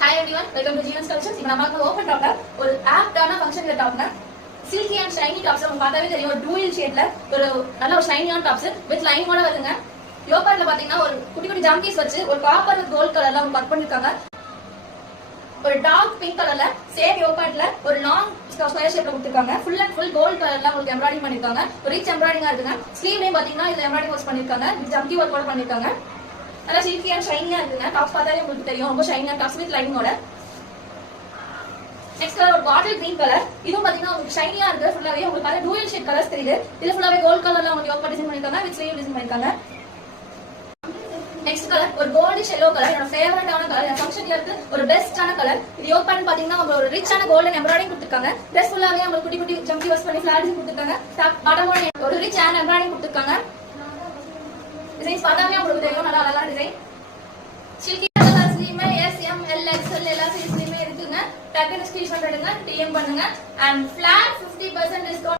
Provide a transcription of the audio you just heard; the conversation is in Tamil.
Hi everyone, welcome to GN's Collections. இப்போ நம்ம பார்க்க ஓபன் டாப்ல ஒரு ஆப்டான ஃபங்க்ஷன் டாப்னா சில்கி அண்ட் ஷைனி டாப்ஸ் நம்ம பார்த்தாவே தெரியும். ஒரு டூயல் ஷேட்ல ஒரு நல்ல ஒரு ஷைனியான டாப்ஸ் வித் லைனோட வருதுங்க. யோகார்ட்ல பாத்தீங்கன்னா ஒரு குட்டி குட்டி ஜாம்கீஸ் வச்சு ஒரு காப்பர் வித் கோல்ட் கலர்ல அவங்க கட் பண்ணிருக்காங்க. ஒரு டார்க் பிங்க் கலர்ல சேம் யோகார்ட்ல ஒரு லாங் ஸ்கொயர் ஷேப்ல கொடுத்திருக்காங்க. ஃபுல் அண்ட் ஃபுல் கோல்ட் கலர்ல உங்களுக்கு எம்ப்ராய்டிங் பண்ணிருக்காங்க. ஒரு ரிச் எம்ப்ராய்டிங்கா இருக்குங்க. ஸ்லீவ்லயும் பாத்தீங்கன்னா இது எம்ப்ராய்டிங் ஒர்க் பண்ணிருக்காங்க. இது ஜம்கி ஒர்க் கூட பண்ணிருக்காங்க. நல்லா சில்கி அண்ட் ஷைனியா இருக்குங்க. டாப்ஸ் பார்த்தாலே உங்களுக்கு தெரியும் ரொம்ப ஷைனியா டாப்ஸ் வித் லைனோட. நெக்ஸ்ட் கலர் ஒரு பாட்டில் கிரீன் கலர். இதுவும் பாத்தீங்கன்னா உங்களுக்கு ஷைனியா இருக்கு. ஃபுல்லாவே உங்களுக்கு பாருங்க டூயல் ஷேட் கலர்ஸ் தெரியுது. இதுல ஃபுல்லாவே கோல்ட் கலர்ல உங்களுக்கு யோகா டிசைன் பண்ணிருக்காங்க. வித் ஸ்லீவ் டிசைன் பண்ணிருக்காங்க. நெக்ஸ்ட் கலர் ஒரு கோல்டிஷ் yellow கலர். என்னோட ஃபேவரட்டான கலர். இந்த ஃபங்க்ஷன்ல இருக்கு ஒரு பெஸ்டான கலர். இது யோகான்னு பாத்தீங்கன்னா உங்களுக்கு ஒரு ரிச்சான கோல்டன் எம்ப்ராய்டிங் கொடுத்திருக்காங்க. ட்ரெஸ் ஃபுல்லாவே உங்களுக்கு குட்டி குட்டி ஜம்கி ஒர்க் பண்ணி ஃபிளார் டிசைன் கொடுத்திருக்காங்க. பாட்டமோட ஒரு ரிச் அண்ட் எம்ப்ராய்டிங் கொடுத்திருக்காங்க. டிசைன்ஸ் பார்த்தாவே உங்களுக்கு தெரியும் நல்லா அழகான டிசைன். சில்கி கலர்ஸ்லயுமே எஸ் எம் எல் எக்ஸ்எல் எல்லா சைஸ்லயுமே இருக்குங்க. டக்குனு ஸ்கிரீன்ஷாட் எடுங்க, டிஎம் பண்ணுங்க. And flat 50% discount